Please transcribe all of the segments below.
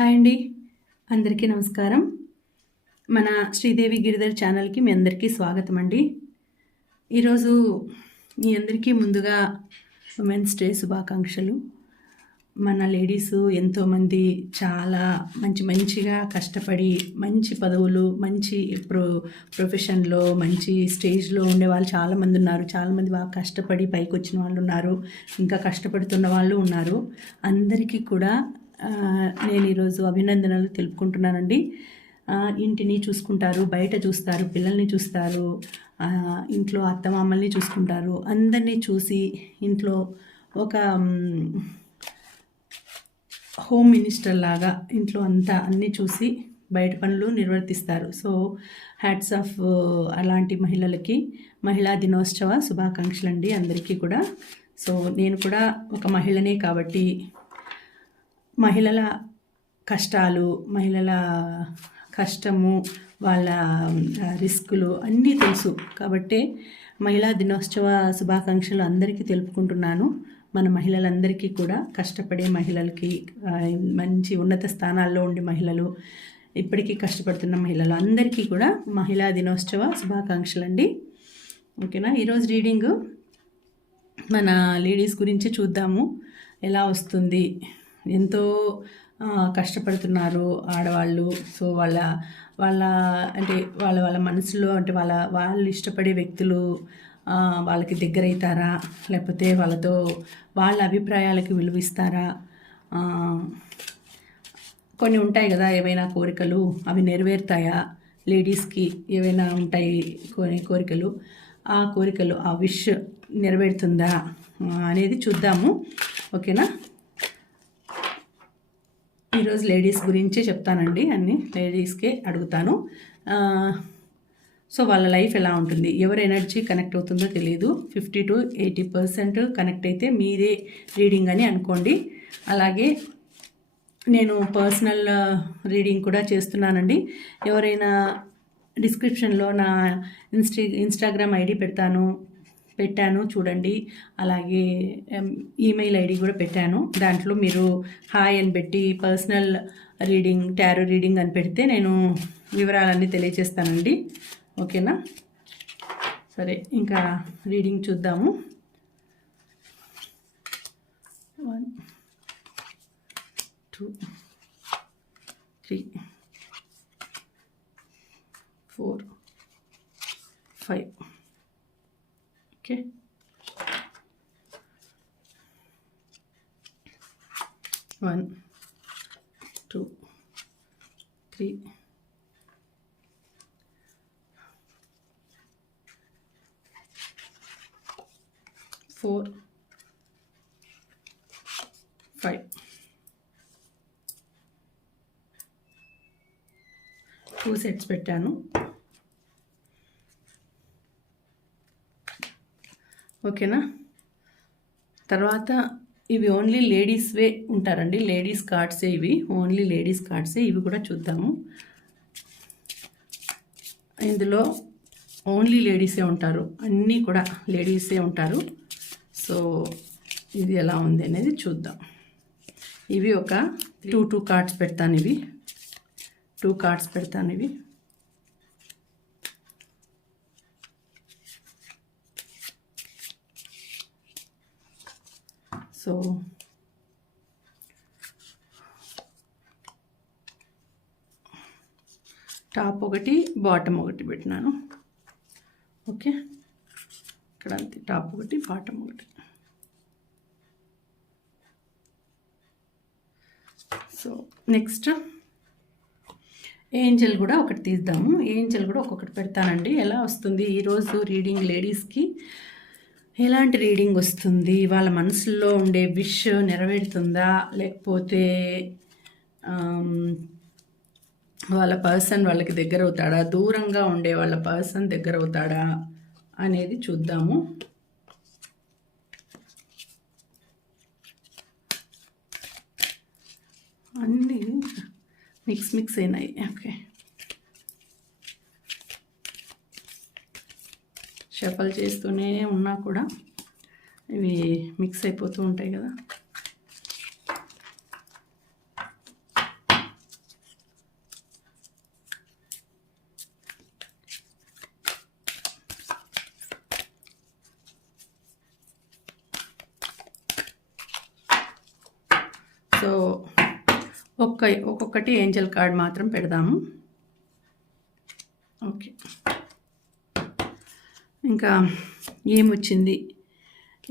Hi అండి, అందరికీ నమస్కారం. మన శ్రీదేవి గిరిధర్ ఛానల్కి మీ అందరికీ స్వాగతం అండి. ఈరోజు మీ అందరికీ ముందుగా ఉమెన్స్ డే శుభాకాంక్షలు. మన లేడీస్ ఎంతోమంది చాలా మంచిగా కష్టపడి మంచి పదవులు, మంచి ప్రొఫెషన్లో, మంచి స్టేజ్లో ఉండే వాళ్ళు చాలామంది ఉన్నారు. చాలామంది బాగా కష్టపడి పైకి వచ్చిన వాళ్ళు ఉన్నారు, ఇంకా కష్టపడుతున్న వాళ్ళు ఉన్నారు. అందరికీ కూడా నేను ఈరోజు అభినందనలు తెలుపుకుంటున్నానండి. ఇంటిని చూసుకుంటారు, బయట చూస్తారు, పిల్లల్ని చూస్తారు, ఇంట్లో అత్తమామల్ని చూసుకుంటారు. అందరినీ చూసి ఇంట్లో ఒక హోమ్ మినిస్టర్ లాగా ఇంట్లో అంతా అన్నీ చూసి బయట పనులు నిర్వర్తిస్తారు. సో హ్యాట్స్ ఆఫ్ అలాంటి మహిళలకి మహిళా దినోత్సవ శుభాకాంక్షలు అండి అందరికీ కూడా. సో నేను కూడా ఒక మహిళనే కాబట్టి మహిళల కష్టాలు, మహిళల కష్టము, వాళ్ళ రిస్కులు అన్నీ తెలుసు కాబట్టి మహిళా దినోత్సవ శుభాకాంక్షలు అందరికీ తెలుపుకుంటున్నాను. మన మహిళలందరికీ కూడా, కష్టపడే మహిళలకి, మంచి ఉన్నత స్థానాల్లో ఉండే మహిళలు, ఇప్పటికీ కష్టపడుతున్న మహిళలు అందరికీ కూడా మహిళా దినోత్సవ శుభాకాంక్షలు అండి. ఓకేనా? ఈరోజు రీడింగ్ మన లేడీస్ గురించి చూద్దాము. ఎలా వస్తుంది, ఎంతో కష్టపడుతున్నారు ఆడవాళ్ళు. సో వాళ్ళ అంటే వాళ్ళ మనసులో, అంటే వాళ్ళు ఇష్టపడే వ్యక్తులు వాళ్ళకి దగ్గర అవుతారా, లేకపోతే వాళ్ళతో వాళ్ళ అభిప్రాయాలకు విలువిస్తారా? కొన్ని ఉంటాయి కదా ఏవైనా కోరికలు, అవి నెరవేరుతాయా? లేడీస్కి ఏవైనా ఉంటాయి కొన్ని కోరికలు, ఆ కోరికలు, ఆ విష్ నెరవేరుతుందా అనేది చూద్దాము. ఓకేనా? ఈరోజు లేడీస్ గురించే చెప్తానండి, అన్ని లేడీస్కే అడుగుతాను. సో వాళ్ళ లైఫ్ ఎలా ఉంటుంది, ఎవరు ఎనర్జీ కనెక్ట్ అవుతుందో తెలియదు. 50 to 80% కనెక్ట్ అయితే మీరే రీడింగ్ అని అనుకోండి. అలాగే నేను పర్సనల్ రీడింగ్ కూడా చేస్తున్నానండి. ఎవరైనా డిస్క్రిప్షన్లో నా ఇన్స్టాగ్రామ్ ఐడి పెట్టాను చూడండి. అలాగే ఈమెయిల్ ఐడి కూడా పెట్టాను. దాంట్లో మీరు హాయ్ అని పెట్టి పర్సనల్ రీడింగ్, టారో రీడింగ్ అని పెడితే నేను వివరాలన్నీ తెలియజేస్తానండి. ఓకేనా? సరే, ఇంకా రీడింగ్ చూద్దాము. 1 2 3 4 5. Okay. 1 2 3 4 5. 2 సెట్స్ పెట్టాను. ఓకేనా? తర్వాత ఇవి ఓన్లీ లేడీస్వే ఉంటారండి, లేడీస్ కార్డ్సే ఇవి, ఓన్లీ లేడీస్ కార్డ్సే. ఇవి కూడా చూద్దాము. ఇందులో ఓన్లీ లేడీసే ఉంటారు, అన్నీ కూడా లేడీసే ఉంటారు. సో ఇది ఎలా ఉంది అనేది చూద్దాం. ఇవి ఒక 2 కార్డ్స్ పెడతాను. ఇవి 2 కార్డ్స్ పెడతాను. ఇవి సో టాప్ ఒకటి, బాటమ్ ఒకటి పెట్టినాను. ఓకే, ఇక్కడ అంతే, టాప్ ఒకటి, బాటమ్ ఒకటి. సో నెక్స్ట్ ఏంజల్ కూడా ఒకటి తీద్దాము. ఏంజల్ కూడా ఒక్కొక్కటి పెడతానండి. ఎలా వస్తుంది ఈరోజు రీడింగ్, లేడీస్కి ఎలాంటి రీడింగ్ వస్తుంది, వాళ్ళ మనసులో ఉండే విష్ నెరవేరుతుందా, లేకపోతే వాళ్ళ పర్సన్ వాళ్ళకి దగ్గర అవుతాడా, దూరంగా ఉండే వాళ్ళ పర్సన్ దగ్గర అవుతాడా అనేది చూద్దాము. అన్నీ మిక్స్ అయినాయి. ఓకే, షఫల్ చేస్తూనే ఉన్నా కూడా ఇవి మిక్స్ అయిపోతూ ఉంటాయి కదా. ఒక్కొక్కటి ఏంజల్ కార్డ్ మాత్రం పెడదాము. ఓకే, ఇంకా ఏమొచ్చింది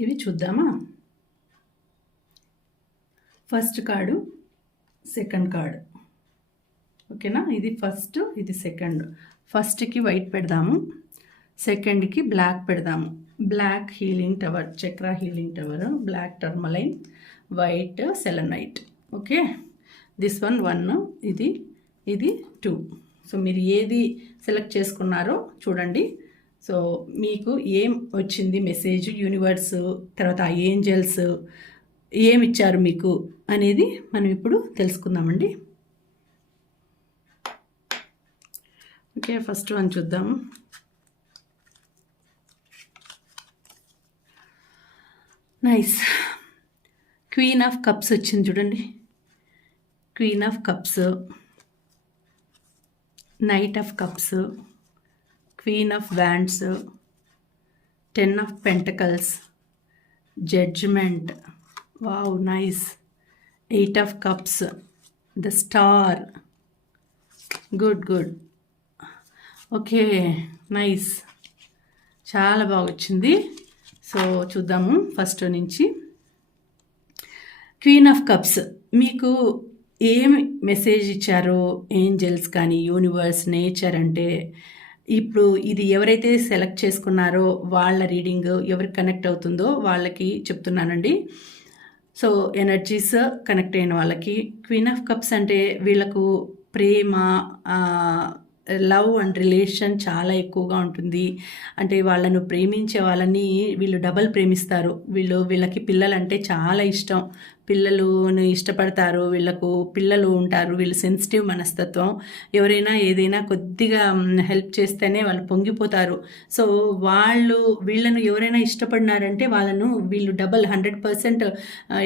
ఇవి చూద్దామా. First card, second card. ఓకేనా, ఇది ఫస్ట్, ఇది సెకండ్. ఫస్ట్కి వైట్ పెడదాము, సెకండ్కి బ్లాక్ పెడదాము. Black healing tower, chakra healing tower, black tourmaline, white selenite. Okay, this one 1, ఇది 2. సో మీరు ఏది సెలెక్ట్ చేసుకున్నారో చూడండి. సో మీకు ఏం వచ్చింది మెసేజ్, యూనివర్స్ తర్వాత ఏంజల్స్ ఏమి ఇచ్చారు మీకు అనేది మనం ఇప్పుడు తెలుసుకుందామండి. ఓకే, ఫస్ట్ వన్ చూద్దాము. నైస్, క్వీన్ ఆఫ్ కప్స్ వచ్చింది చూడండి. Queen of cups, knight of cups, queen of wands, 10 of pentacles, judgment. Wow, nice. 8 of cups, the star. Good. Okay, nice, చాలా బాగా వచ్చింది. సో చూద్దాము ఫస్ట్ నుంచి. క్వీన్ ఆఫ్ కప్స్ మీకు ఏమి మెసేజ్ ఇచ్చారో ఏంజల్స్ కానీ యూనివర్స్, నేచర్ అంటే ఇప్పుడు ఇది ఎవరైతే సెలెక్ట్ చేసుకున్నారో వాళ్ళ రీడింగ్ ఎవరికి కనెక్ట్ అవుతుందో వాళ్ళకి చెప్తున్నానండి. సో ఎనర్జీస్ కనెక్ట్ అయిన వాళ్ళకి క్వీన్ ఆఫ్ కప్స్ అంటే వీళ్ళకు ప్రేమ, లవ్ అండ్ రిలేషన్ చాలా ఎక్కువగా ఉంటుంది. అంటే వాళ్ళను ప్రేమించే వాళ్ళని వీళ్ళు డబల్ ప్రేమిస్తారు. వీళ్ళకి పిల్లలంటే చాలా ఇష్టం, పిల్లలను ఇష్టపడతారు, వీళ్ళకు పిల్లలు ఉంటారు. వీళ్ళు సెన్సిటివ్ మనస్తత్వం. ఎవరైనా ఏదైనా కొద్దిగా హెల్ప్ చేస్తేనే వాళ్ళు పొంగిపోతారు. సో వీళ్ళను ఎవరైనా ఇష్టపడినారంటే వీళ్ళు డబల్ 100%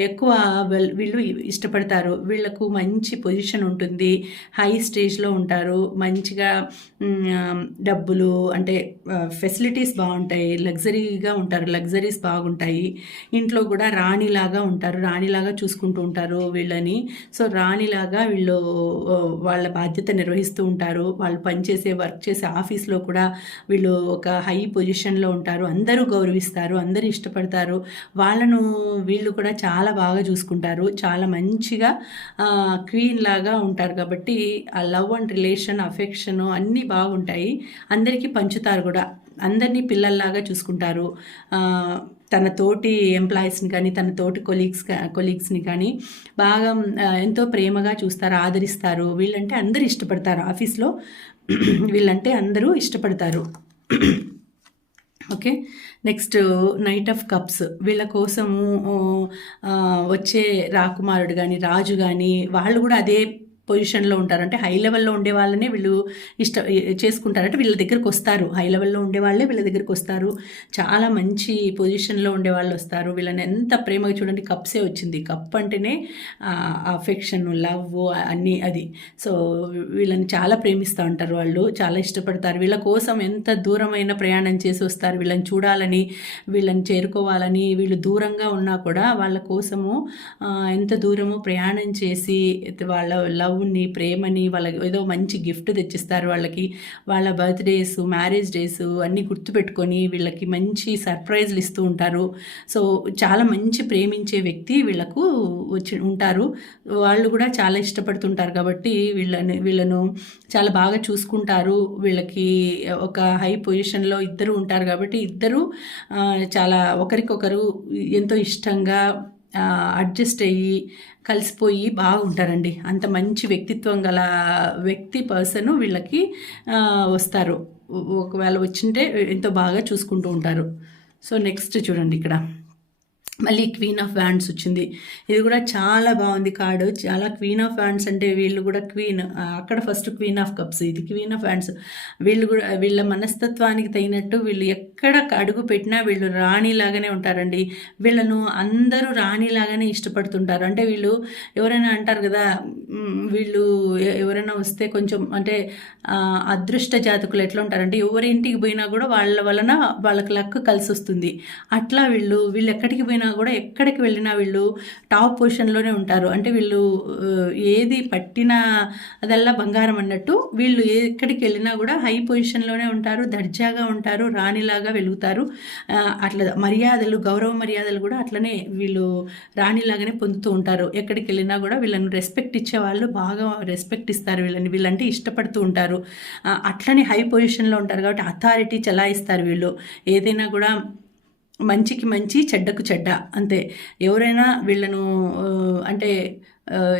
ఎక్కువ వీళ్ళు ఇష్టపడతారు. వీళ్ళకు మంచి పొజిషన్ ఉంటుంది, హై స్టేజ్లో ఉంటారు, మంచిగా డబ్బులు అంటే ఫెసిలిటీస్ బాగుంటాయి, లగ్జరీగా ఉంటారు, లగ్జరీస్ బాగుంటాయి. ఇంట్లో కూడా రాణిలాగా ఉంటారు, రాణిలాగా చూసుకుంటూ ఉంటారు వీళ్ళని. సో రాణిలాగా వీళ్ళు వాళ్ళ బాధ్యత నిర్వహిస్తూ ఉంటారు. వాళ్ళు పనిచేసే వర్క్ చేసే ఆఫీస్లో కూడా వీళ్ళు ఒక హై పొజిషన్లో ఉంటారు. అందరూ గౌరవిస్తారు, అందరూ ఇష్టపడతారు. వాళ్ళను వీళ్ళు కూడా చాలా బాగా చూసుకుంటారు, చాలా మంచిగా క్వీన్ లాగా ఉంటారు. కాబట్టి ఆ లవ్ అండ్ రిలేషన్, అఫెక్షన్ అన్నీ బాగుంటాయి. అందరికీ పంచుతారు కూడా, అందరినీ పిల్లల్లాగా చూసుకుంటారు. తన తోటి ఎంప్లాయీస్ని కానీ తన తోటి కొలీగ్స్ని కానీ బాగా ఎంతో ప్రేమగా చూస్తారు, ఆదరిస్తారు. వీళ్ళంటే అందరూ ఇష్టపడతారు ఆఫీస్లో, వీళ్ళంటే అందరూ ఇష్టపడతారు. Okay, next night of cups. వీళ్ళ కోసము వచ్చే రాకుమారుడు కానీ రాజు కానీ వాళ్ళు కూడా అదే పొజిషన్లో ఉంటారు. అంటే హై లెవెల్లో ఉండే వాళ్ళనే వీళ్ళు చేసుకుంటారు. అంటే వీళ్ళ దగ్గరకు వస్తారు, హై లెవెల్లో ఉండే వాళ్ళే వీళ్ళ దగ్గరకు వస్తారు. చాలా మంచి పొజిషన్లో ఉండే వాళ్ళు వస్తారు. వీళ్ళని ఎంత ప్రేమగా చూడండి, కప్సే వచ్చింది. కప్ అంటేనే అఫెక్షన్, లవ్ అన్నీ అది. సో వీళ్ళని చాలా ప్రేమిస్తూ ఉంటారు, వాళ్ళు చాలా ఇష్టపడతారు. వీళ్ళ కోసం ఎంత దూరమైన ప్రయాణం చేసి వస్తారు, వీళ్ళని చూడాలని, వీళ్ళని చేరుకోవాలని. వీళ్ళు దూరంగా ఉన్నా కూడా వాళ్ళ కోసము ఎంత దూరము ప్రయాణం చేసి వాళ్ళ లవ్ని, ప్రేమని, వాళ్ళకి ఏదో మంచి గిఫ్ట్ తెచ్చిస్తారు. వాళ్ళ బర్త్డేస్, మ్యారేజ్ డేస్ అన్నీ గుర్తుపెట్టుకొని వీళ్ళకి మంచి సర్ప్రైజ్లు ఇస్తూ ఉంటారు. సో చాలా మంచి ప్రేమించే వ్యక్తి వీళ్ళకు ఉంటారు. వాళ్ళు కూడా చాలా ఇష్టపడుతుంటారు కాబట్టి వీళ్ళను చాలా బాగా చూసుకుంటారు. వీళ్ళకి ఒక హై పొజిషన్లో ఇద్దరు ఉంటారు కాబట్టి ఇద్దరు చాలా ఒకరికొకరు ఎంతో ఇష్టంగా అడ్జస్ట్ అయ్యి కలిసిపోయి బాగుంటారండి. అంత మంచి వ్యక్తిత్వం గల పర్సన్ వీళ్ళకి వస్తారు. ఒకవేళ వచ్చింటే ఎంతో బాగా చూసుకుంటూ ఉంటారు. సో నెక్స్ట్ చూడండి, ఇక్కడ మళ్ళీ క్వీన్ ఆఫ్ వ్యాండ్స్ వచ్చింది. ఇది కూడా చాలా బాగుంది కార్డు. చాలా క్వీన్ ఆఫ్ వ్యాండ్స్ అంటే వీళ్ళు కూడా క్వీన్, అక్కడ ఫస్ట్ క్వీన్ ఆఫ్ కప్స్, ఇది క్వీన్ ఆఫ్ వ్యాండ్స్. వీళ్ళు కూడా వీళ్ళ మనస్తత్వానికి తగినట్టు వీళ్ళు ఎక్కడ అడుగు పెట్టినా వీళ్ళు రాణిలాగానే ఉంటారండి. వీళ్ళను అందరూ రాణిలాగానే ఇష్టపడుతుంటారు. అంటే వీళ్ళు ఎవరైనా అంటారు కదా, వీళ్ళు ఎవరైనా వస్తే కొంచెం అంటే అదృష్ట జాతకులు ఎట్లా ఉంటారంటే ఎవరి ఇంటికి పోయినా కూడా వాళ్ళ వలన వాళ్ళకి లక్ కలిసి వస్తుంది. అట్లా వీళ్ళు ఎక్కడికి పోయినా వెళ్ళినా కూడా, ఎక్కడికి వెళ్ళినా వీళ్ళు టాప్ పొజిషన్లోనే ఉంటారు. అంటే వీళ్ళు ఏది పట్టిన అదల్లా బంగారం అన్నట్టు వీళ్ళు ఎక్కడికి వెళ్ళినా కూడా హై పొజిషన్లోనే ఉంటారు, దర్జాగా ఉంటారు, రాణిలాగా వెలుగుతారు. అట్లా మర్యాదలు, గౌరవ మర్యాదలు కూడా అట్లనే వీళ్ళు రాణిలాగానే పొందుతూ ఉంటారు. ఎక్కడికి వెళ్ళినా కూడా వీళ్ళని రెస్పెక్ట్ ఇచ్చేవాళ్ళు బాగా రెస్పెక్ట్ ఇస్తారు, వీళ్ళంటే ఇష్టపడుతూ ఉంటారు. అట్లనే హై పొజిషన్లో ఉంటారు కాబట్టి అథారిటీ చలాయిస్తారు వీళ్ళు. ఏదైనా కూడా మంచికి మంచి, చెడ్డకు చెడ్డ అంతే. ఎవరైనా వీళ్ళను అంటే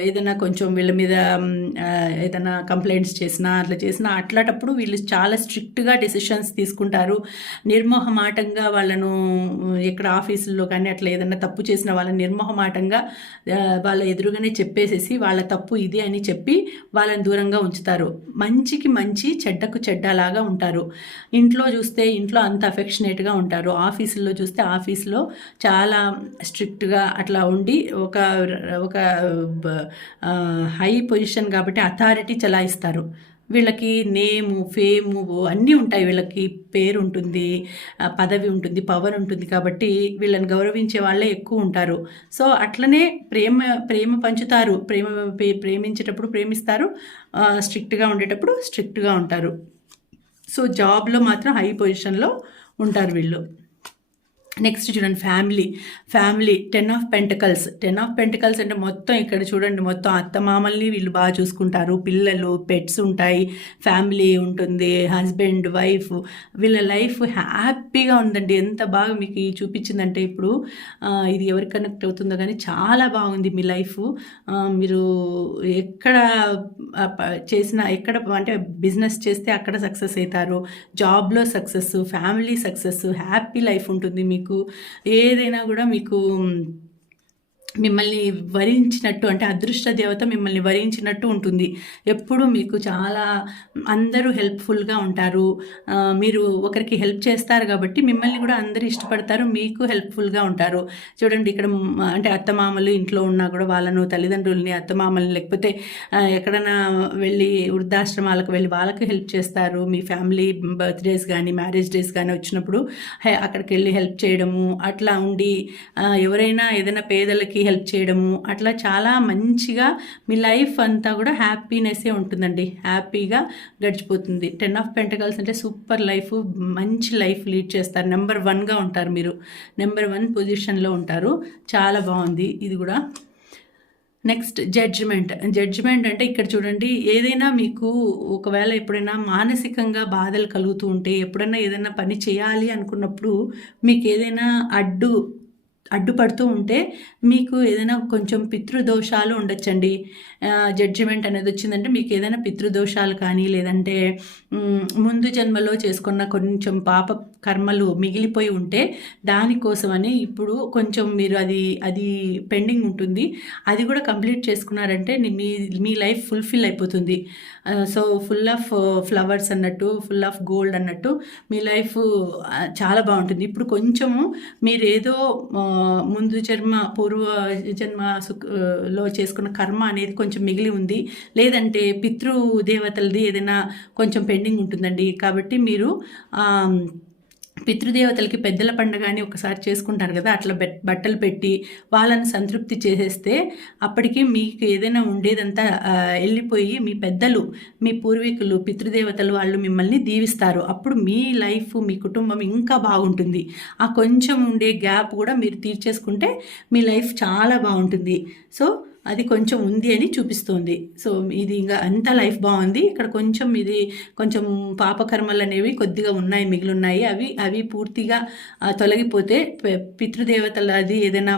ఏదైనా కొంచెం వీళ్ళ మీద ఏదైనా కంప్లైంట్స్ చేసినా అట్లాంటప్పుడు వీళ్ళు చాలా స్ట్రిక్ట్గా డెసిషన్స్ తీసుకుంటారు. నిర్మోహమాటంగా వాళ్ళను ఎక్కడ ఆఫీసుల్లో కానీ అట్లా ఏదైనా తప్పు చేసిన వాళ్ళని నిర్మోహమాటంగా వాళ్ళ ఎదురుగానే చెప్పేసేసి వాళ్ళ తప్పు ఇది అని చెప్పి వాళ్ళని దూరంగా ఉంచుతారు. మంచికి మంచి, చెడ్డకు చెడ్డలాగా ఉంటారు. ఇంట్లో చూస్తే ఇంట్లో అంత అఫెక్షనేట్గా ఉంటారు. ఆఫీసుల్లో చూస్తే ఆఫీస్లో చాలా స్ట్రిక్ట్గా అట్లా ఉండి ఒక హై పొజిషన్ కాబట్టి అథారిటీ చలాయిస్తారు. వీళ్ళకి నేము, ఫేము అన్నీ ఉంటాయి. వీళ్ళకి పేరు ఉంటుంది, పదవి ఉంటుంది, పవర్ ఉంటుంది. కాబట్టి వీళ్ళని గౌరవించే వాళ్ళే ఎక్కువ ఉంటారు. సో అట్లనే ప్రేమ పంచుతారు. ప్రేమించేటప్పుడు ప్రేమిస్తారు, స్ట్రిక్ట్గా ఉండేటప్పుడు స్ట్రిక్ట్గా ఉంటారు. సో జాబ్లో మాత్రం హై పొజిషన్లో ఉంటారు వీళ్ళు. నెక్స్ట్ చూడండి, ఫ్యామిలీ 10 ఆఫ్ పెంటికల్స్ అంటే మొత్తం ఇక్కడ చూడండి, మొత్తం అత్తమామల్ని వీళ్ళు బాగా చూసుకుంటారు. పిల్లలు, పెట్స్ ఉంటాయి, ఫ్యామిలీ ఉంటుంది, హస్బెండ్, వైఫ్, వీళ్ళ లైఫ్ హ్యాపీగా ఉందండి. ఎంత బాగా మీకు చూపించిందంటే ఇప్పుడు ఇది ఎవరికి కనెక్ట్ అవుతుందో కానీ చాలా బాగుంది మీ లైఫ్. మీరు ఎక్కడ చేసినా, ఎక్కడ అంటే బిజినెస్ చేస్తే అక్కడ సక్సెస్ అవుతారు, జాబ్లో success, family success, happy life ఉంటుంది మీకు. ఏదైనా కూడా మీకు మిమ్మల్ని వరించినట్టు, అంటే అదృష్ట దేవత మిమ్మల్ని వరించినట్టు ఉంటుంది. ఎప్పుడు మీకు చాలా అందరూ హెల్ప్ఫుల్గా ఉంటారు. మీరు ఒకరికి హెల్ప్ చేస్తారు కాబట్టి మిమ్మల్ని కూడా అందరూ ఇష్టపడతారు, మీకు హెల్ప్ఫుల్గా ఉంటారు. చూడండి ఇక్కడ అంటే అత్తమామలు ఇంట్లో ఉన్నా కూడా వాళ్ళను, తల్లిదండ్రుల్ని, అత్తమామల్ని లేకపోతే ఎక్కడైనా వెళ్ళి వృద్ధాశ్రమాలకు వెళ్ళి వాళ్ళకి హెల్ప్ చేస్తారు. మీ ఫ్యామిలీ బర్త్డేస్ కానీ మ్యారేజ్ డేస్ కానీ వచ్చినప్పుడు అక్కడికి వెళ్ళి హెల్ప్ చేయడము, అట్లా ఉండి ఎవరైనా ఏదైనా పేదలకి హెల్ప్ చేయడము, అట్లా చాలా మంచిగా మీ లైఫ్ అంతా కూడా హ్యాపీనెస్సే ఉంటుందండి. హ్యాపీగా గడిచిపోతుంది. 10 ఆఫ్ పెంటకల్స్ అంటే సూపర్ లైఫ్, మంచి లైఫ్ లీడ్ చేస్తారు. నెంబర్ 1గా ఉంటారు మీరు, నెంబర్ 1 పొజిషన్లో ఉంటారు. చాలా బాగుంది ఇది కూడా. నెక్స్ట్ జడ్జిమెంట్ అంటే ఇక్కడ చూడండి, ఏదైనా మీకు ఒకవేళ ఎప్పుడైనా మానసికంగా బాధలు కలుగుతూ ఉంటే, ఎప్పుడైనా ఏదైనా పని చేయాలి అనుకున్నప్పుడు మీకు ఏదైనా అడ్డుపడుతూ ఉంటే మీకు ఏదైనా కొంచెం పితృదోషాలు ఉండొచ్చండి. జడ్జిమెంట్ అనేది వచ్చిందంటే మీకు ఏదైనా పితృదోషాలు కానీ, లేదంటే ముందు జన్మలో చేసుకున్న కొంచెం పాప కర్మలు మిగిలిపోయి ఉంటే దానికోసమని ఇప్పుడు కొంచెం మీరు అది పెండింగ్ ఉంటుంది. అది కూడా కంప్లీట్ చేసుకున్నారంటే మీ లైఫ్ ఫుల్ఫిల్ అయిపోతుంది. సో ఫుల్ ఆఫ్ ఫ్లవర్స్ అన్నట్టు, ఫుల్ ఆఫ్ గోల్డ్ అన్నట్టు మీ లైఫ్ చాలా బాగుంటుంది. ఇప్పుడు కొంచెము మీరేదో ముందు పూర్వ జన్మలో చేసుకున్న కర్మ అనేది కొంచెం మిగిలి ఉంది, లేదంటే పితృదేవతలది ఏదైనా కొంచెం పెండింగ్ ఉంటుందండి. కాబట్టి మీరు పితృదేవతలకి పెద్దల పండుగ అని ఒకసారి చేసుకుంటారు కదా, అట్లా బట్టలు పెట్టి వాళ్ళని సంతృప్తి చేసేస్తే అప్పటికి మీకు ఏదైనా ఉండేదంతా వెళ్ళిపోయి మీ పెద్దలు, మీ పూర్వీకులు, పితృదేవతలు వాళ్ళు మిమ్మల్ని దీవిస్తారు. అప్పుడు మీ లైఫ్, మీ కుటుంబం ఇంకా బాగుంటుంది. ఆ కొంచెం ఉండే గ్యాప్ కూడా మీరు తీర్చేసుకుంటే మీ లైఫ్ చాలా బాగుంటుంది. సో అది కొంచెం ఉంది అని చూపిస్తుంది. సో ఇది ఇంకా అంత లైఫ్ బాగుంది. ఇక్కడ కొంచెం పాపకర్మలు అనేవి కొద్దిగా ఉన్నాయి, మిగిలిన్నాయి. అవి పూర్తిగా తొలగిపోతే పితృదేవతల అది ఏదైనా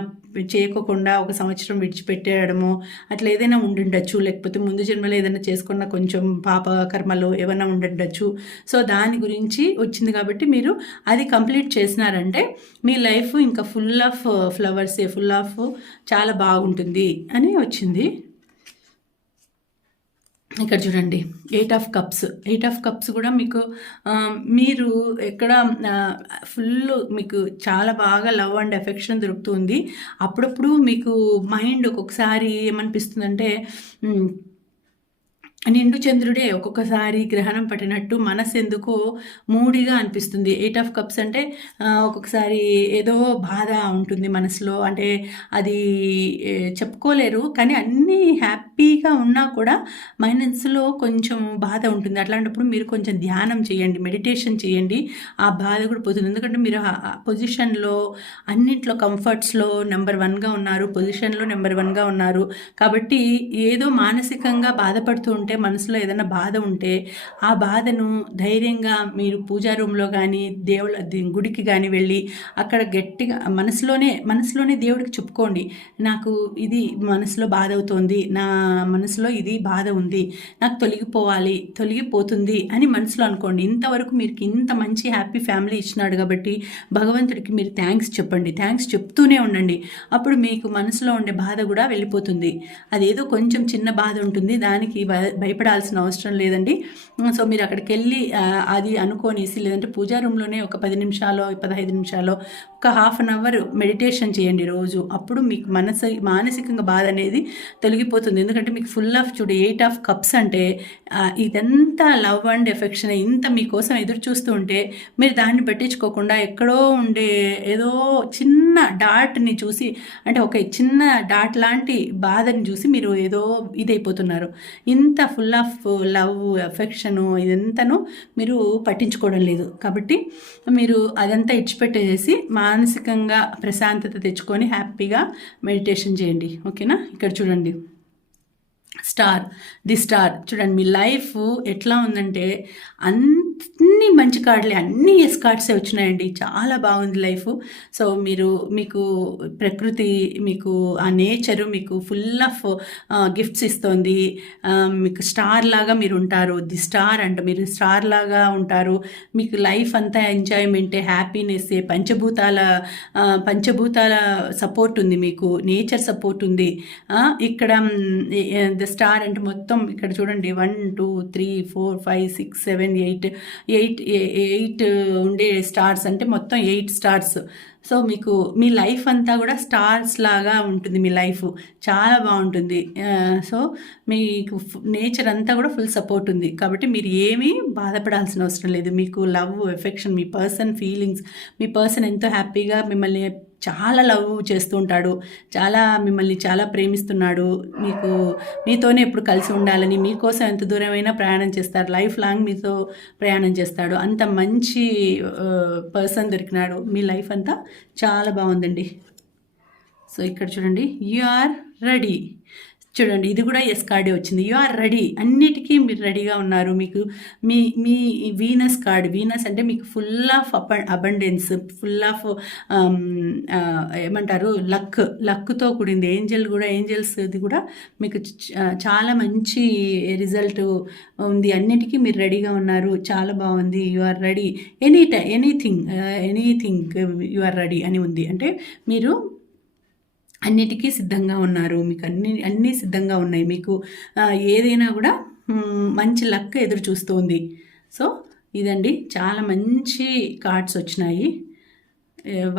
చేయకోకుండా 1 సంవత్సరం విడిచిపెట్టేయడము అట్లా ఏదైనా ఉండుండొచ్చు, లేకపోతే ముందు జన్మలో ఏదైనా చేసుకున్న కొంచెం పాప కర్మలు ఏమైనా ఉండుండొచ్చు. సో దాని గురించి వచ్చింది కాబట్టి మీరు అది కంప్లీట్ చేసినారంటే మీ లైఫ్ ఇంకా ఫుల్ ఆఫ్ ఫ్లవర్సే, ఫుల్ ఆఫ్ చాలా బాగుంటుంది అని వచ్చింది. ఇక్కడ చూడండి 8 ఆఫ్ కప్స్ కూడా మీకు మీరు ఎక్కడ ఫుల్ మీకు చాలా బాగా లవ్ అండ్ ఎఫెక్షన్ దొరుకుతుంది. అప్పుడప్పుడు మీకు మైండ్ ఒక్కొక్కసారి ఏమనిపిస్తుందంటే నిండు చంద్రుడే ఒక్కొక్కసారి గ్రహణం పట్టినట్టు మనసు ఎందుకో మూడిగా అనిపిస్తుంది. 8 ఆఫ్ కప్స్ అంటే ఒక్కొక్కసారి ఏదో బాధ ఉంటుంది మనసులో. అంటే అది చెప్పుకోలేరు, కానీ అన్నీ హ్యాపీగా ఉన్నా కూడా మనసులో కొంచెం బాధ ఉంటుంది. అట్లాంటప్పుడు మీరు కొంచెం ధ్యానం చేయండి, మెడిటేషన్ చేయండి, ఆ బాధ కూడా పోతుంది. ఎందుకంటే మీరు ఆ పొజిషన్లో అన్నింట్లో కంఫర్ట్స్లో నెంబర్ 1గా ఉన్నారు, పొజిషన్లో నెంబర్ 1గా ఉన్నారు. కాబట్టి ఏదో మానసికంగా బాధపడుతూ ఉంటే, మనసులో ఏదైనా బాధ ఉంటే ఆ బాధను ధైర్యంగా మీరు పూజా రూమ్లో కానీ గుడికి కానీ వెళ్ళి అక్కడ గట్టిగా మనసులోనే దేవుడికి చెప్పుకోండి. నాకు ఇది మనసులో బాధ అవుతోంది, నా మనసులో ఇది బాధ ఉంది, నాకు తొలగిపోతుంది అని మనసులో అనుకోండి. ఇంతవరకు మీరు ఇంత మంచి హ్యాపీ ఫ్యామిలీ ఇచ్చినాడు కాబట్టి భగవంతుడికి మీరు థ్యాంక్స్ చెప్పండి, థ్యాంక్స్ చెప్తూనే ఉండండి. అప్పుడు మీకు మనసులో ఉండే బాధ కూడా వెళ్ళిపోతుంది. అదేదో కొంచెం చిన్న బాధ ఉంటుంది, దానికి భయపడాల్సిన అవసరం లేదండి. సో మీరు అక్కడికి వెళ్ళి అది అనుకోనేసి, లేదంటే పూజా రూమ్లోనే ఒక 10 నిమిషాలు 15 నిమిషాలు ఒక హాఫ్ అన్ అవర్ మెడిటేషన్ చేయండి రోజు. అప్పుడు మీకు మానసికంగా బాధ అనేది తొలగిపోతుంది. ఎందుకంటే మీకు ఫుల్ ఆఫ్ 8 ఆఫ్ కప్స్ అంటే ఇదంతా లవ్ అండ్ ఎఫెక్షన్, ఇంత మీకోసం ఎదురు చూస్తూ ఉంటే మీరు దాన్ని పట్టించుకోకుండా ఎక్కడో ఉండే ఏదో చిన్న డాట్ని చూసి, అంటే ఒక చిన్న డాట్ లాంటి బాధని చూసి మీరు ఏదో ఇదైపోతున్నారు. ఇంత ఫుల్ ఆఫ్ లవ్ ఎఫెక్షను ఇదంతాను మీరు పట్టించుకోవడం లేదు. కాబట్టి మీరు అదంతా ఇచ్చిపెట్టేసి మానసికంగా ప్రశాంతత తెచ్చుకొని హ్యాపీగా మెడిటేషన్ చేయండి. ఓకేనా? ఇక్కడ చూడండి, ది స్టార్ చూడండి. మీ లైఫ్ ఎట్లా ఉందంటే అన్ని మంచి కార్డులే, అన్ని ఎస్ కార్డ్సే వచ్చినాయండి. చాలా బాగుంది లైఫ్. సో మీకు ప్రకృతి, మీకు ఆ నేచరు మీకు ఫుల్ ఆఫ్ గిఫ్ట్స్ ఇస్తుంది. మీకు స్టార్ లాగా మీరు ఉంటారు. ది స్టార్ అంటే మీరు స్టార్ లాగా ఉంటారు. మీకు లైఫ్ అంతా ఎంజాయ్మెంటే, హ్యాపీనెస్, పంచభూతాల సపోర్ట్ ఉంది, మీకు నేచర్ సపోర్ట్ ఉంది. ఇక్కడ ద స్టార్ అంటే మొత్తం ఇక్కడ చూడండి 1 2 3 4 5 6 7 8 ఉండే స్టార్స్ అంటే మొత్తం 8 స్టార్స్. సో మీ లైఫ్ అంతా కూడా స్టార్స్ లాగా ఉంటుంది. మీ లైఫ్ చాలా బాగుంటుంది. సో మీకు నేచర్ అంతా కూడా ఫుల్ సపోర్ట్ ఉంది. కాబట్టి మీరు ఏమీ బాధపడాల్సిన అవసరం లేదు. మీకు లవ్, ఎఫెక్షన్, మీ పర్సన్ ఫీలింగ్స్, మీ పర్సన్ ఎంతో హ్యాపీగా మిమ్మల్ని చాలా లవ్ చేస్తూ ఉంటాడు, మిమ్మల్ని చాలా ప్రేమిస్తున్నాడు, మీతోనే ఎప్పుడు కలిసి ఉండాలని, మీకోసం ఎంత దూరమైనా ప్రయాణం చేస్తారు, లైఫ్ లాంగ్ మీతో ప్రయాణం చేస్తాడు. అంత మంచి పర్సన్ దొరికినాడు. మీ లైఫ్ అంతా చాలా బాగుందండి. సో ఇక్కడ చూడండి, యు ఆర్ రెడీ. చూడండి, ఇది కూడా ఎస్ కార్డే వచ్చింది. యు ఆర్ రెడీ, అన్నిటికీ మీరు రెడీగా ఉన్నారు. మీకు మీ వీనస్ కార్డ్, వీనస్ అంటే మీకు full of abundance, full of ఏమంటారు లక్తో కూడింది. ఏంజల్స్ది కూడా మీకు చాలా మంచి రిజల్ట్ ఉంది. అన్నిటికీ మీరు రెడీగా ఉన్నారు. చాలా బాగుంది. You are ready anything you are ready అని ఉంది. అంటే మీరు అన్నిటికీ సిద్ధంగా ఉన్నారు. మీకు అన్నీ సిద్ధంగా ఉన్నాయి. మీకు ఏదైనా కూడా మంచి లక్ ఎదురు చూస్తుంది. సో ఇదండి, చాలా మంచి కార్డ్స్ వచ్చినాయి.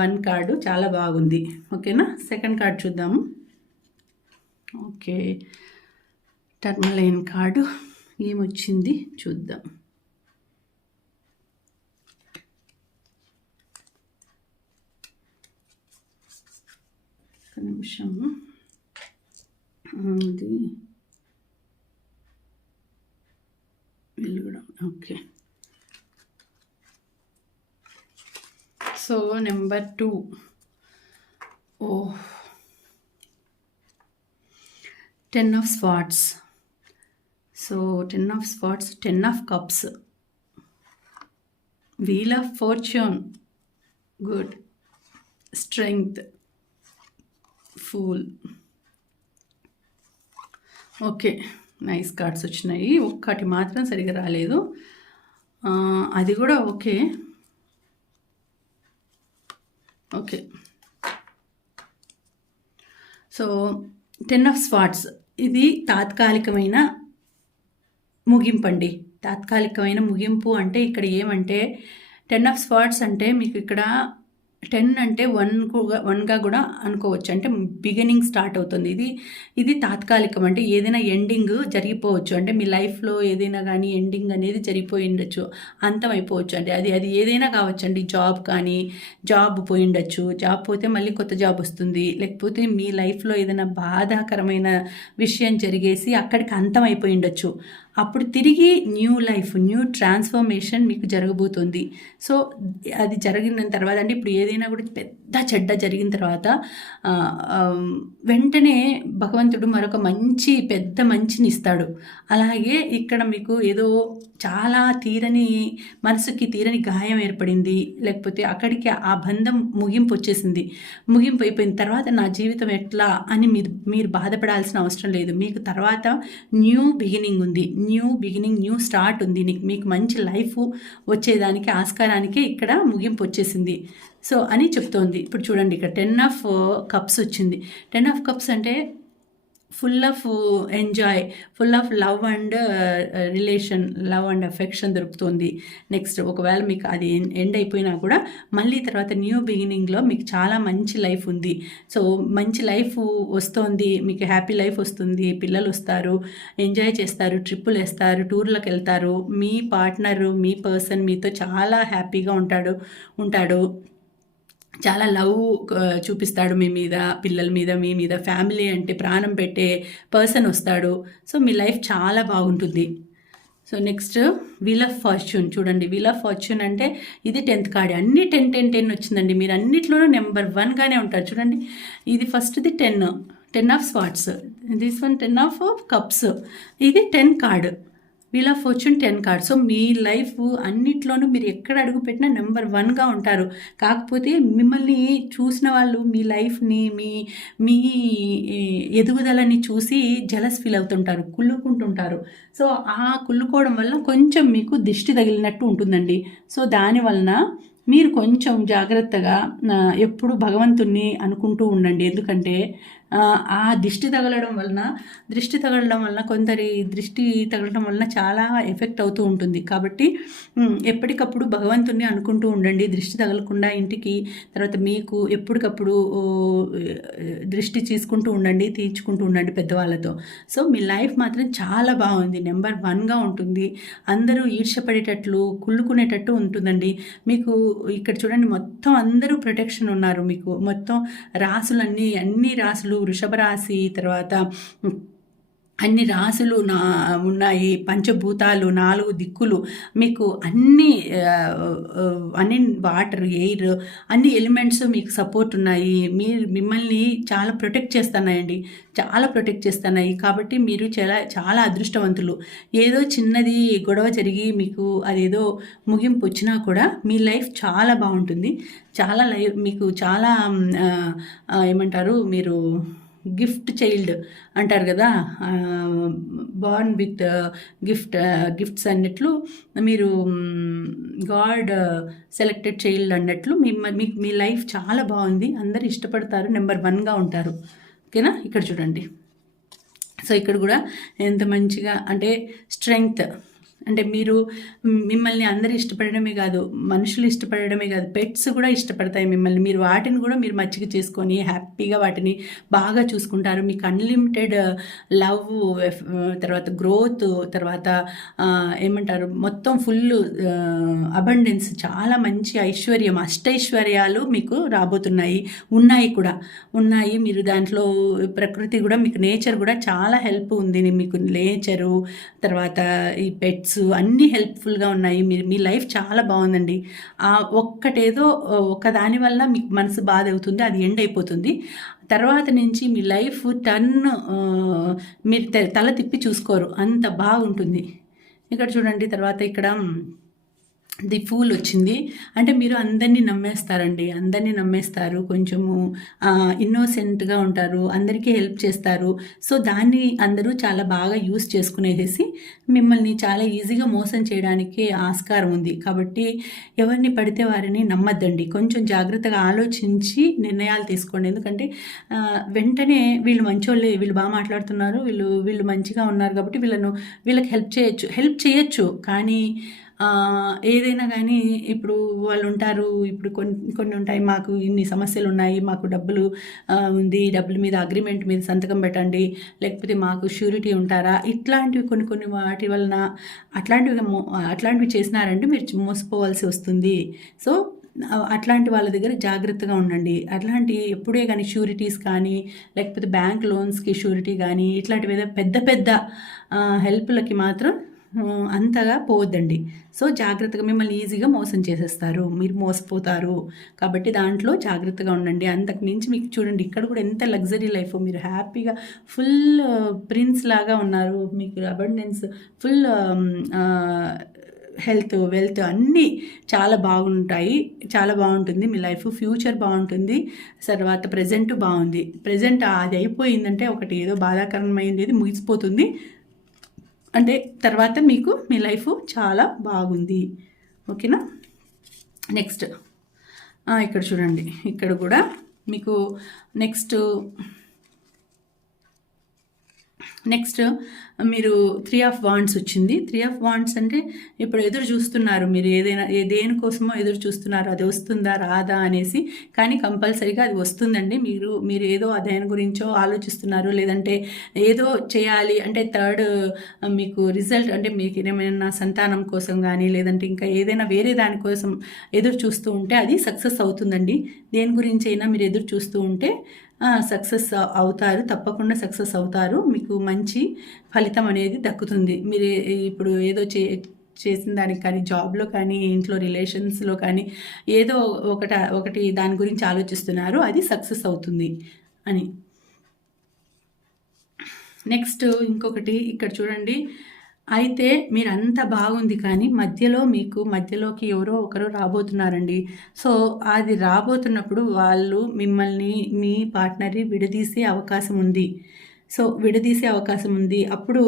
1 కార్డు చాలా బాగుంది. ఓకేనా? సెకండ్ కార్డ్ చూద్దాము. ఓకే, టర్మలైన్ కార్డు ఏమొచ్చింది చూద్దాం. నిమిషము, ఇది వెలుగుడం. Okay, so number 2. Oh, 10 of Swords. సో 10 of Swords, 10 of Cups, Wheel of Fortune, good, Strength, Fool. Okay, nice cards వచ్చినాయి. ఒక్కటి మాత్రం సరిగా రాలేదు, అది కూడా ఓకే. సో 10 of Swords ఇది తాత్కాలికమైన ముగింపు అండి. తాత్కాలికమైన ముగింపు అంటే ఇక్కడ ఏమంటే 10 of Swords అంటే మీకు ఇక్కడ 10 అంటే 1గా కూడా అనుకోవచ్చు. అంటే బిగినింగ్ స్టార్ట్ అవుతుంది. ఇది తాత్కాలికం. అంటే ఏదైనా ఎండింగ్ జరిగిపోవచ్చు. అంటే మీ లైఫ్‌లో ఏదైనా గానీ ఎండింగ్ అనేది జరిగిపోయుండొచ్చు. అంతం అయిపోవచ్చు. అంటే అది ఏదైనా కావచ్చండి. జాబ్ కానీ, జాబ్ పోయుండొచ్చు. జాబ్ పోతే మళ్ళీ కొత్త జాబ్ వస్తుంది. లేకపోతే మీ లైఫ్‌లో ఏదైనా బాధాకరమైన విషయం జరిగేసి అక్కడికి అంతం అయిపోయుండొచ్చు. అప్పుడు తిరిగి న్యూ లైఫ్, న్యూ ట్రాన్స్‌ఫర్మేషన్ మీకు జరగబోతుంది. సో, అది జరిగిన తర్వాత అంటే ఇప్పుడు ఏదైనా కూడా పెద్ద చెడ్డ జరిగిన తర్వాత ఆహ్, ఆహ్, వెంటనే భగవంతుడు మరొక పెద్ద మంచిని ఇస్తాడు. అలాగే ఇక్కడ మీకు ఏదో చాలా మనసుకి తీరని గాయం ఏర్పడింది. లేకపోతే అక్కడికి ఆ బంధం ముగింపు వచ్చేసింది. ముగింపు అయిపోయిన తర్వాత నా జీవితం ఎట్లా అని మీరు బాధపడాల్సిన అవసరం లేదు. మీకు తర్వాత న్యూ బిగినింగ్ ఉంది. న్యూ బిగినింగ్, న్యూ స్టార్ట్ ఉంది. మీకు మంచి లైఫ్ వచ్చేదానికి ఆస్కారానికి ఇక్కడ ముగింపు వచ్చేసింది. సో అని చెప్తోంది. ఇప్పుడు చూడండి, ఇక్కడ 10 ఆఫ్ కప్స్ వచ్చింది. 10 ఆఫ్ కప్స్ అంటే full of enjoy, full of love and relation, love and affection దొరుకుతుంది. నెక్స్ట్ ఒకవేళ మీకు అది ఎండ్ అయిపోయినా కూడా మళ్ళీ తర్వాత న్యూ బిగినింగ్లో మీకు చాలా మంచి లైఫ్ ఉంది. సో మంచి లైఫ్ వస్తుంది, మీకు హ్యాపీ లైఫ్ వస్తుంది, పిల్లలు వస్తారు, ఎంజాయ్ చేస్తారు, ట్రిప్పులు వేస్తారు, టూర్లకు వెళ్తారు. మీ పార్ట్నరు, మీ పర్సన్ మీతో చాలా హ్యాపీగా ఉంటాడు. చాలా లవ్ చూపిస్తాడు మీ మీద, పిల్లల మీద, మీ మీద. ఫ్యామిలీ అంటే ప్రాణం పెట్టే పర్సన్ వస్తాడు. సో మీ లైఫ్ చాలా బాగుంటుంది. So next wheel of fortune చూడండి. వీల్ ఆఫ్ ఫార్చ్యూన్ అంటే ఇది 10th కార్డ్. అన్ని 10 10 10 వచ్చిందండి. మీరు అన్నిట్లోనూ నెంబర్ 1గానే ఉంటారు. చూడండి, ఇది ఫస్ట్ది 10 of swords, this one 10 of cups, ఇది 10 card. Wheel of fortune 10 card. So మీ లైఫ్ అన్నిట్లోనూ మీరు ఎక్కడ అడుగు పెట్టినా నెంబర్ 1గా ఉంటారు. కాకపోతే మిమ్మల్ని చూసిన వాళ్ళు మీ లైఫ్ని, మీ ఎదుగుదలని చూసి జలస్ ఫీల్ అవుతుంటారు, కుళ్ళుకుంటుంటారు. సో ఆ కుళ్ళుకోవడం వల్ల కొంచెం మీకు దిష్టి తగిలినట్టు ఉంటుందండి. సో దానివలన మీరు కొంచెం జాగ్రత్తగా ఎప్పుడు భగవంతుణ్ణి అనుకుంటూ ఉండండి. ఎందుకంటే ఆ దృష్టి తగలడం వలన కొందరి దృష్టి తగలడం వలన చాలా ఎఫెక్ట్ అవుతూ ఉంటుంది. కాబట్టి ఎప్పటికప్పుడు భగవంతుణ్ణి అనుకుంటూ ఉండండి, దృష్టి తగలకుండా ఇంటికి. తర్వాత మీకు ఎప్పటికప్పుడు దృష్టి తీసుకుంటూ ఉండండి, తీర్చుకుంటూ ఉండండి పెద్దవాళ్ళతో. సో మీ లైఫ్ మాత్రం చాలా బాగుంది, నెంబర్ 1గా ఉంటుంది. అందరూ ఈర్ష్యపడేటట్లు, కుళ్ళుకునేటట్టు ఉంటుందండి. మీకు ఇక్కడ చూడండి, మొత్తం అందరూ ప్రొటెక్షన్ ఉన్నారు. మీకు మొత్తం అన్ని రాసులు, వృషభ రాశి, తర్వాత అన్ని రాసులు ఉన్నాయి. పంచభూతాలు, 4 దిక్కులు, మీకు అన్ని వాటర్, ఎయిర్, అన్ని ఎలిమెంట్స్ మీకు సపోర్ట్ ఉన్నాయి. మిమ్మల్ని చాలా ప్రొటెక్ట్ చేస్తున్నాయి. కాబట్టి మీరు చాలా అదృష్టవంతులు. ఏదో చిన్నది గొడవ జరిగి మీకు అదేదో ముగింపు వచ్చినా కూడా మీ లైఫ్ చాలా బాగుంటుంది. మీకు చాలా ఏమంటారు, మీరు గిఫ్ట్ చైల్డ్ అంటారు కదా, బార్న్ విత్ గిఫ్ట్స్ అన్నట్లు, మీరు గాడ్ సెలెక్టెడ్ చైల్డ్ అన్నట్లు మీ లైఫ్ చాలా బాగుంది. అందరు ఇష్టపడతారు, నెంబర్ 1గా ఉంటారు. ఓకేనా? ఇక్కడ చూడండి. సో ఇక్కడ కూడా ఎంత మంచిగా అంటే స్ట్రెంగ్త్, అంటే మిమ్మల్ని అందరూ ఇష్టపడడమే కాదు, మనుషులు ఇష్టపడడమే కాదు, పెట్స్ కూడా ఇష్టపడతాయి మిమ్మల్ని. మీరు వాటిని కూడా మీరు మచ్చిక చేసుకొని హ్యాపీగా వాటిని బాగా చూసుకుంటారు. మీకు అన్లిమిటెడ్ లవ్, తర్వాత గ్రోత్, తర్వాత ఏమంటారు, మొత్తం ఫుల్ అబండెన్స్, చాలా మంచి ఐశ్వర్యం, అష్టైశ్వర్యాలు మీకు రాబోతున్నాయి. ఉన్నాయి. మీరు దాంట్లో ప్రకృతి కూడా, మీకు నేచర్ కూడా చాలా హెల్ప్ ఉంది. మీకు నేచరు, తర్వాత ఈ పెట్స్ అన్నీ హెల్ప్ఫుల్గా ఉన్నాయి. మీ లైఫ్ చాలా బాగుందండి. ఒక్కటేదో ఒకదాని వల్ల మీకు మనసు బాధ అవుతుంది, అది ఎండ్ అయిపోతుంది. తర్వాత నుంచి మీ లైఫ్ మీరు తల తిప్పి చూసుకోరు, అంత బాగుంటుంది. ఇక్కడ చూడండి. తర్వాత ఇక్కడ ది ఫూల్ వచ్చింది. అంటే మీరు అందరినీ నమ్మేస్తారు, కొంచెము ఇన్నోసెంట్గా ఉంటారు, అందరికీ హెల్ప్ చేస్తారు. సో దాన్ని అందరూ చాలా బాగా యూస్ చేసుకునేసి మిమ్మల్ని చాలా ఈజీగా మోసం చేయడానికి ఆస్కారం ఉంది. కాబట్టి ఎవరిని పడితే వారిని నమ్మద్దండి. కొంచెం జాగ్రత్తగా ఆలోచించి నిర్ణయాలు తీసుకోండి. ఎందుకంటే వెంటనే వీళ్ళు మంచోళ్ళే, వీళ్ళు బాగా మాట్లాడుతున్నారు, వీళ్ళు మంచిగా ఉన్నారు కాబట్టి వీళ్ళకి హెల్ప్ చేయొచ్చు, కానీ ఏదైనా కానీ ఇప్పుడు వాళ్ళు ఉంటారు, ఇప్పుడు కొన్ని కొన్ని ఉంటాయి, మాకు ఇన్ని సమస్యలు ఉన్నాయి, మాకు డబ్బులు ఉంది, డబ్బుల మీద అగ్రిమెంట్ మీద సంతకం పెట్టండి, లేకపోతే మాకు ష్యూరిటీ ఉంటారా, ఇట్లాంటివి కొన్ని కొన్ని వాటి వలన అట్లాంటివి చేసినారంటే మీరు మోసపోవాల్సి వస్తుంది. సో అట్లాంటి వాళ్ళ దగ్గర జాగ్రత్తగా ఉండండి. అట్లాంటి ఎప్పుడే కానీ షూరిటీస్ కానీ, లేకపోతే బ్యాంక్ లోన్స్కి షూరిటీ కానీ, ఇట్లాంటివి ఏదో పెద్ద పెద్ద హెల్ప్లకి మాత్రం అంతగా పోవద్దండి. సో జాగ్రత్తగా, మిమ్మల్ని ఈజీగా మోసం చేసేస్తారు, మీరు మోసపోతారు. కాబట్టి దాంట్లో జాగ్రత్తగా ఉండండి. అంతకు మించి మీకు చూడండి, ఇక్కడ కూడా ఎంత లగ్జరీ లైఫ్, మీరు హ్యాపీగా ఫుల్ ప్రిన్స్ లాగా ఉన్నారు, మీకు అబండెన్స్ ఫుల్, హెల్త్, వెల్త్ అన్నీ చాలా బాగుంటాయి, చాలా బాగుంటుంది మీ లైఫ్, ఫ్యూచర్ బాగుంటుంది. తర్వాత ప్రజెంట్ బాగుంది. ప్రజెంట్ అది అయిపోయిందంటే ఒకటి ఏదో బాధాకరమైంది ముగిసిపోతుంది అంటే తర్వాత మీకు మీ లైఫ్ చాలా బాగుంది. ఓకేనా. నెక్స్ట్ ఇక్కడ చూడండి, ఇక్కడ కూడా మీకు నెక్స్ట్ మీరు 3 ఆఫ్ వాండ్స్ వచ్చింది. 3 ఆఫ్ వాండ్స్ అంటే ఇప్పుడు ఎదురు చూస్తున్నారు, మీరు ఏదైనా దేనికోసమో ఎదురు చూస్తున్నారు, అది వస్తుందా రాదా అనేసి. కానీ కంపల్సరీగా అది వస్తుందండి. మీరు ఏదో దాని గురించో ఆలోచిస్తున్నారు, లేదంటే ఏదో చేయాలి అంటే థర్డ్ మీకు రిజల్ట్ అంటే మీకు ఏమైనా సంతానం కోసం కానీ, లేదంటే ఇంకా ఏదైనా వేరే దానికోసం ఎదురు చూస్తూ ఉంటే అది సక్సెస్ అవుతుందండి. దేని గురించి అయినా మీరు ఎదురు చూస్తూ ఉంటే సక్సెస్ అవుతారు, తప్పకుండా సక్సెస్ అవుతారు. మీకు మంచి ఫలితం అనేది దక్కుతుంది. మీరు ఇప్పుడు ఏదో చేసిన దానికి కానీ, జాబ్లో కానీ, ఇంట్లో రిలేషన్స్లో కానీ ఏదో ఒకటి దాని గురించి ఆలోచిస్తున్నారు, అది సక్సెస్ అవుతుంది అని. నెక్స్ట్ ఇంకొకటి ఇక్కడ చూడండి, అయితే మీరు అంత బాగుంది కానీ మధ్యలోకి ఎవరో ఒకరు రాబోతున్నారండి. సో అది రాబోతున్నప్పుడు వాళ్ళు మిమ్మల్ని, మీ పార్ట్నర్ని విడదీసే అవకాశం ఉంది. సో విడదీసే అవకాశం ఉంది. అప్పుడు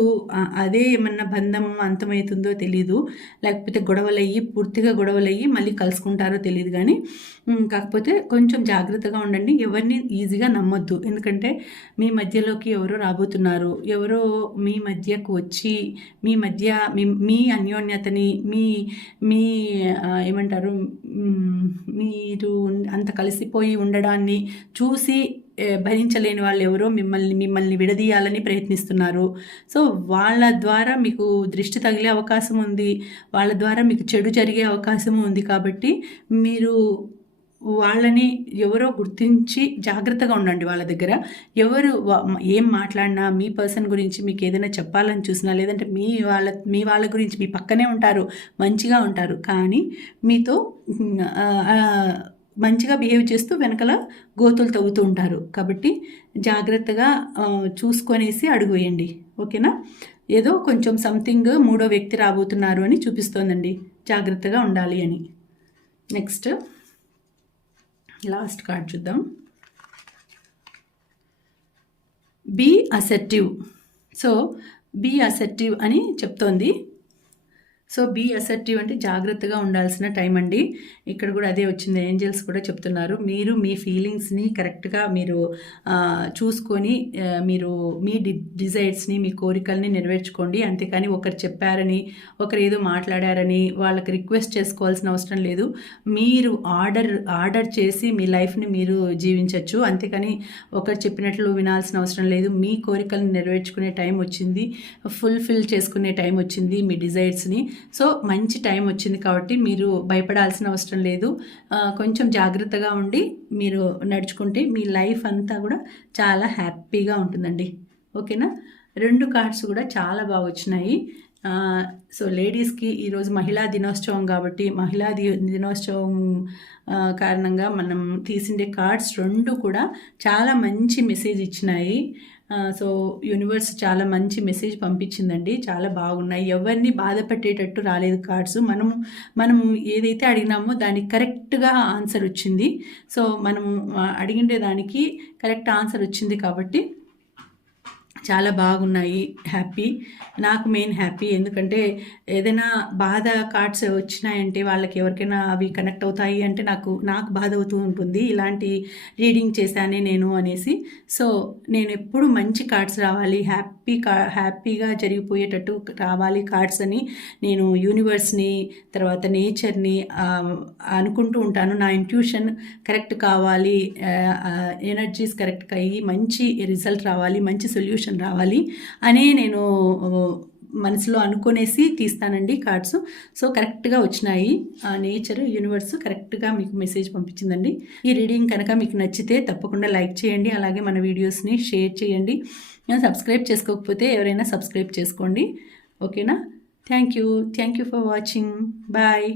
అదే ఏమన్నా బంధం అంతమవుతుందో తెలీదు, లేకపోతే పూర్తిగా గొడవలయ్యి మళ్ళీ కలుసుకుంటారో తెలియదు. కానీ కాకపోతే కొంచెం జాగ్రత్తగా ఉండండి, ఎవరిని ఈజీగా నమ్మొద్దు. ఎందుకంటే మీ మధ్యలోకి ఎవరో రాబోతున్నారు, ఎవరో మీ మధ్యకు వచ్చి మీ అన్యోన్యతని, మీ ఏమంటారు, మీరు అంత కలిసిపోయి ఉండడాన్ని చూసి భరించలేని వాళ్ళు ఎవరో మిమ్మల్ని విడదీయాలని ప్రయత్నిస్తున్నారు. సో వాళ్ళ ద్వారా మీకు దృష్టి తగిలే అవకాశం ఉంది, వాళ్ళ ద్వారా మీకు చెడు జరిగే అవకాశం ఉంది. కాబట్టి మీరు వాళ్ళని ఎవరో గుర్తించి జాగ్రత్తగా ఉండండి. వాళ్ళ దగ్గర ఎవరు ఏం మాట్లాడినా, మీ పర్సన్ గురించి మీకు ఏదైనా చెప్పాలని చూసినా, లేదంటే మీ వాళ్ళ గురించి మీ పక్కనే ఉంటారు, మంచిగా ఉంటారు, కానీ మీతో మంచిగా బిహేవ్ చేస్తూ వెనకల గోతులు తవ్వుతూ ఉంటారు. కాబట్టి జాగ్రత్తగా చూసుకొనేసి అడుగు వేయండి. ఓకేనా. ఏదో కొంచెం సంథింగ్ మూడో వ్యక్తి రాబోతున్నారు అని చూపిస్తోందండి, జాగ్రత్తగా ఉండాలి అని. నెక్స్ట్ లాస్ట్ కార్డ్ చూద్దాం. Be assertive. So be assertive అని చెప్తోంది. సో బీ అసర్టివ్ అంటే జాగ్రత్తగా ఉండాల్సిన టైం అండి. ఇక్కడ కూడా అదే వచ్చింది, ఏంజల్స్ కూడా చెప్తున్నారు. మీరు మీ ఫీలింగ్స్ని కరెక్ట్గా మీరు చూసుకొని మీరు మీ డిజైర్స్ని, మీ కోరికల్ని నెరవేర్చుకోండి. అంతేకాని ఒకరు చెప్పారని, ఒకరు ఏదో మాట్లాడారని వాళ్ళకి రిక్వెస్ట్ చేసుకోవాల్సిన అవసరం లేదు. మీరు ఆర్డర్ చేసి మీ లైఫ్ని మీరు జీవించవచ్చు. అంతేకాని ఒకరు చెప్పినట్లు వినాల్సిన అవసరం లేదు. మీ కోరికల్ని నెరవేర్చుకునే టైం వచ్చింది, ఫుల్ఫిల్ చేసుకునే టైం వచ్చింది మీ డిజైర్స్ని. సో మంచి టైం వచ్చింది కాబట్టి మీరు భయపడాల్సిన అవసరం లేదు. కొంచెం జాగ్రత్తగా ఉండి మీరు నడుచుకుంటే మీ లైఫ్ అంతా కూడా చాలా హ్యాపీగా ఉంటుందండి. ఓకేనా. 2 కార్డ్స్ కూడా చాలా బాగా వచ్చినాయి. సో లేడీస్కి ఈరోజు మహిళా దినోత్సవం కాబట్టి మహిళా దినోత్సవం కారణంగా మనం తీసిండే కార్డ్స్ 2 కూడా చాలా మంచి మెసేజ్ ఇచ్చినాయి. సో యూనివర్స్ చాలా మంచి మెసేజ్ పంపించిందండి, చాలా బాగున్నాయి. ఎవరిని బాధ పెట్టేటట్టు రాలేదు కార్డ్స్. మనము ఏదైతే అడిగినామో దానికి కరెక్ట్గా ఆన్సర్ వచ్చింది. సో మనము అడిగిండే దానికి కరెక్ట్ ఆన్సర్ వచ్చింది కాబట్టి చాలా బాగున్నాయి. హ్యాపీ, నాకు మెయిన్ హ్యాపీ. ఎందుకంటే ఏదైనా బాధ కార్డ్స్ వచ్చినాయంటే వాళ్ళకి ఎవరికైనా అవి కనెక్ట్ అవుతాయి అంటే నాకు బాధ అవుతూ ఉంటుంది, ఇలాంటి రీడింగ్ చేశానే నేను అనేసి. సో నేను ఎప్పుడు మంచి కార్డ్స్ రావాలి, హ్యాపీ హ్యాపీగా జరిగిపోయేటట్టు రావాలి కార్డ్స్ అని నేను యూనివర్స్ని, తర్వాత నేచర్ని అనుకుంటూ ఉంటాను. నా ఇంట్యూషన్ కరెక్ట్ కావాలి, ఎనర్జీస్ కరెక్ట్గా అయ్యి మంచి రిజల్ట్ రావాలి, మంచి సొల్యూషన్ రావాలి అని నేను మనసులో అనుకునేసి తీస్తానండి కార్డ్స్. సో కరెక్ట్గా వచ్చినాయి. ఆ నేచర్, యూనివర్స్ కరెక్ట్గా మీకు మెసేజ్ పంపించిందండి. ఈ రీడింగ్ కనుక మీకు నచ్చితే తప్పకుండా లైక్ చేయండి, అలాగే మన వీడియోస్ని షేర్ చేయండి. సబ్స్క్రైబ్ చేసుకోకపోతే ఎవరైనా సబ్స్క్రైబ్ చేసుకోండి. ఓకేనా? Thank you for watching. Bye.